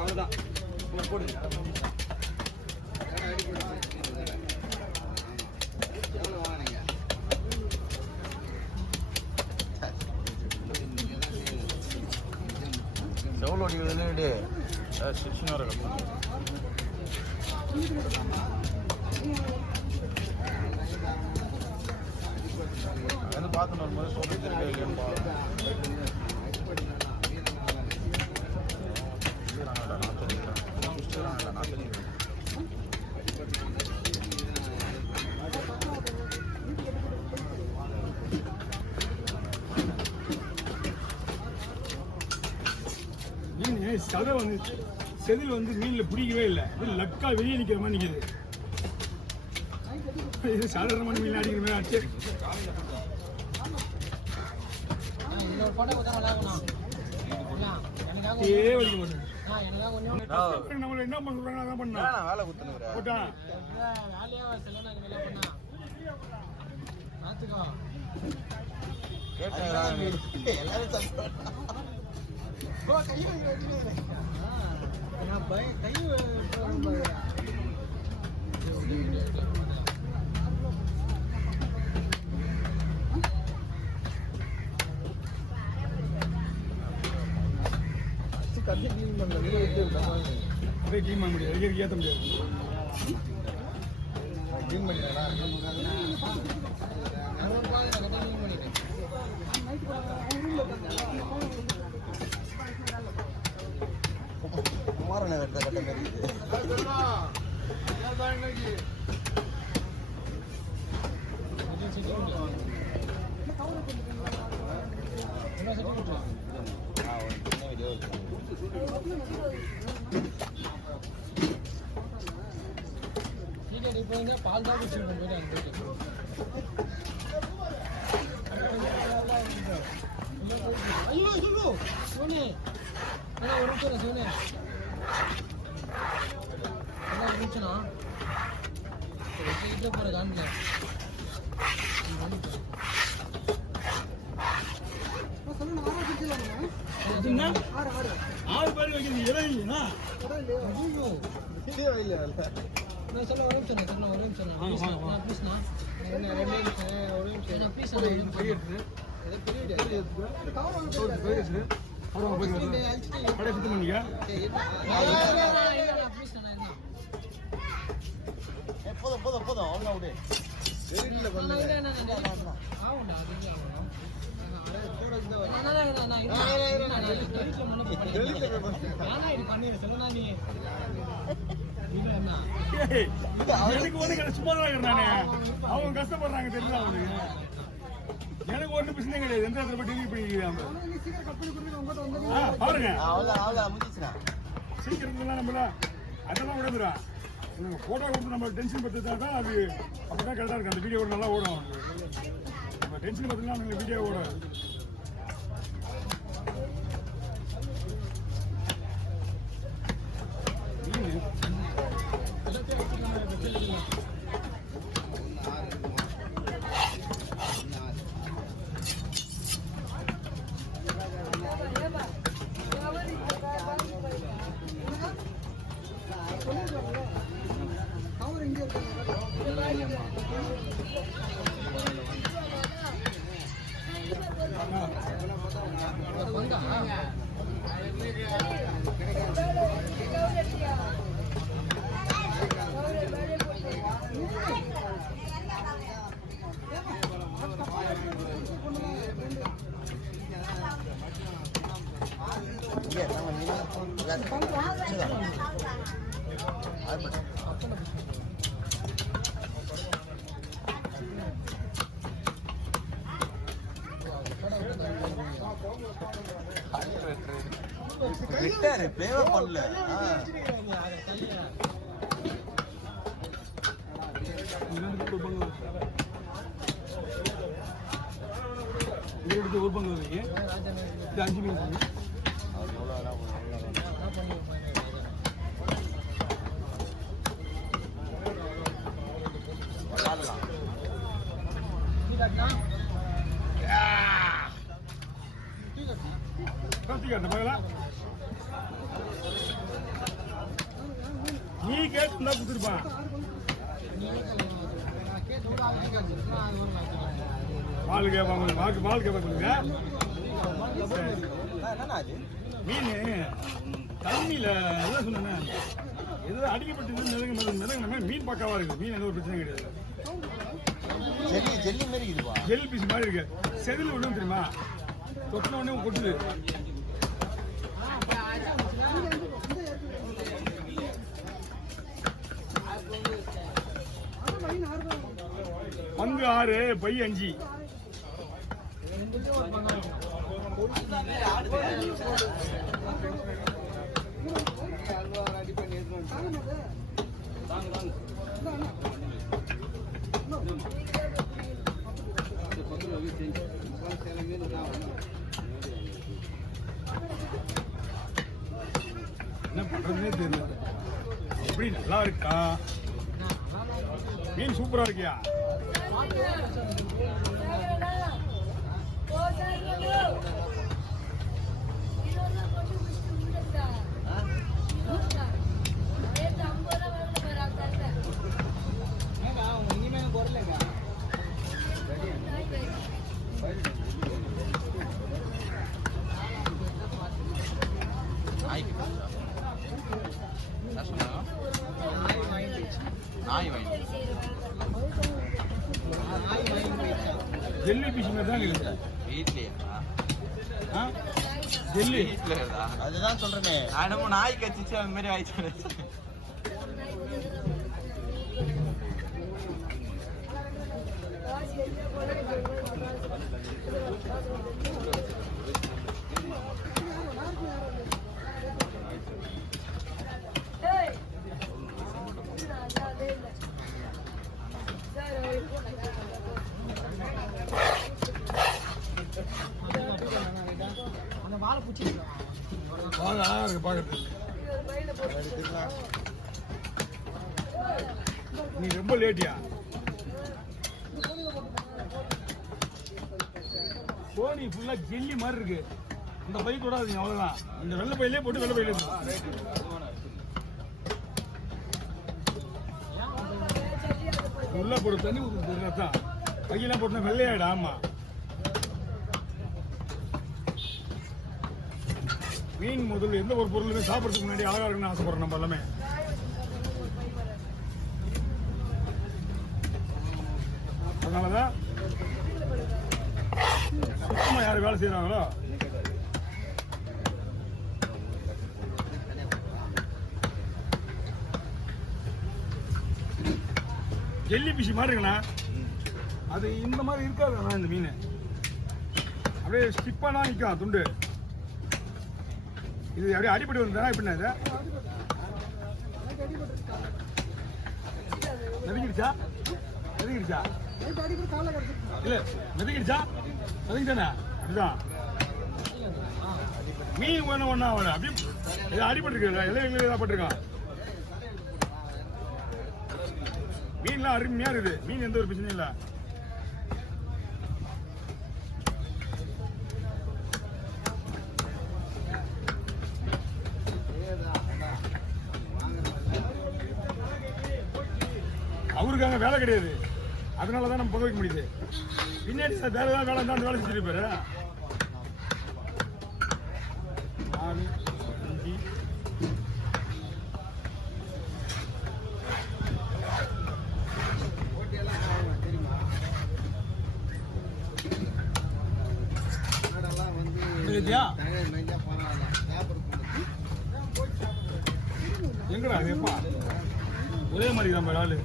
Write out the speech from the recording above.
அவ்வளோதான் போடுங்க. எவ்வளோ வாங்கினீங்க? எவ்வளோ அடிக்கிறதுன்னு சிக்ஸ்டின் வர வந்து பார்த்துன்னு வரும்போது சொல்லி தெரியும் மீன் சதை வந்து செதில் வந்து மீன்ல பிடிக்கவே இல்லை, லக்கா வெளியே நிக்கிற மாதிரி நிக்குது. இது சாதாரணமான மீன் அடிக்கிற மாதிரி ஆச்சு. நம்மள என்ன பண்றாங்க அதான் பண்ணா வேலை கொடுத்துனுக்குறேன் போட்டான் கிளீன் பண்ண முடியாது, ஏற்ற முடியாது. கிளீன் பண்ணிடா குமாரனை கட்ட தெரியுது. பால் தான் ஐயோ சோனே ஒரு நிமிஷம் சோனே ஒரு நிமிஷம்னா வீட்டில் போகிற காமிக்க ஆறு பேர் வைக்கிறது இடம் இல்லையா? நான் சொல்ல ஒரு நிமிஷம் சொல்ல ஒரு நிமிஷம் ப்ளீஸ்ண்ணா ஒரு நிமிஷம் ப்ளீஸ் போதும் போதும் போதும் அவ்வளோ விடு. அவங்க கஷ்டப்படுறாங்க தெரியல அவனுக்கு. எனக்கு ஒன்றும் பிரச்சனை கிடையாது, எந்த இடத்துல போய் டெலிவரி பண்ணிக்கிறாங்க பாருங்க. சீக்கிரம் நம்மள அதெல்லாம் விடந்துடும். போட்டோ கொடுத்து நம்ம டென்ஷன் படுத்தா தான் அது அப்பதான் கரெக்டாக இருக்கு. அந்த வீடியோ நல்லா ஓடும். நம்ம டென்ஷன் பார்த்தீங்கன்னா நமக்கு வீடியோ ஓடும். விட்டாரு பேவ பண்ணல. ஒரு பங்கு வருவீங்க, இது 5 மீன் பங்கு. நீ கேட்டுருந்தா கொடுத்துருப்பான். பால் கேட்பாங்க, பால் கேட்பாங்க. மீன் தண்ணியில என்ன சொன்னேன், ஏதோ அடிக்கப்பட்டு மீன் பக்காவா இருக்கு. மீன் எந்த ஒரு பிரச்சனையும் கிடையாது. ஜெல்லி மாதிரி இருக்குதுப்பா. ஜெல் பீஸ் மாதிரி இருக்கு. செதில் ஒன்றும் தெரியுமா, தொட்டின உடனே கொட்டுது. பங்கு 6, பை 5. என்ன பண்றதுன்னே தெரியல. எப்படி நல்லா இருக்கா மீன், சூப்பரா இருக்கியா? ஜெல்லி பீஸ் மாதிரி தான் இருக்கு. ஜெல்லி அதுதான் சொல்றேனே. நானும் நாய் கச்சிச்சு அந்த மாதிரி ஆயிடுச்சு. வாழை அழகா இருக்கு பார்க்கறதுக்கு. நீ ரொம்ப லேட்டியா? கோழி ஃபுல்லா ஜெல்லி மாதிரி இருக்கு. இந்த பை தொடாதீங்க, அவ்வளவுதான். இந்த வெள்ளை பையிலே போட்டு வெள்ளை பையிலே உள்ள போட்டு தண்ணி ஊற்றுதான் பையெல்லாம் போட்டு வெள்ளையாயிடா. ஆமா, மீன் முதல்ல எந்த ஒரு பொருளுமே சாப்பிட்றதுக்கு முன்னாடி அழகா இருக்குன்னு ஆசைப்படுறோம் நம்ம எல்லாமே. அதனாலதான் சுத்தமா யாரு வேலை செய்யறாங்களோ ஜெல்லி பிஷ் மாதிரி இருக்குண்ணா. அது இந்த மாதிரி இருக்காது. இந்த மீன் அப்படியே ஸ்டிப்பானா நிற்கும் துண்டு. இது அப்படியே அடிப்படை வந்தா எப்படின்னா இது மெதுக்கிடுச்சா இல்ல மெதுக்கிடுச்சா மெதுக்கிட்டானே அதுதான் மீன் ஒண்ணா அவன அப்படியே ஏதோ அடிபட்டு இருக்கு. எல்லாம் பட்டிருக்கான். மீன்லாம் அருமையா இருக்குது. மீன் எந்த ஒரு பிரச்சனையும் இல்லை. அவருக்காக வேலை கிடையாது, அதனாலதான் நம்ம புகவைக்க முடியுது. பின்னாடி சார் வேற ஏதாவது வேலை தான் வேலை செஞ்சுட்டு இருப்பாரு. 4, 5 எங்கடா எப்பா ஒரே மாதிரி நம்ம ஆளு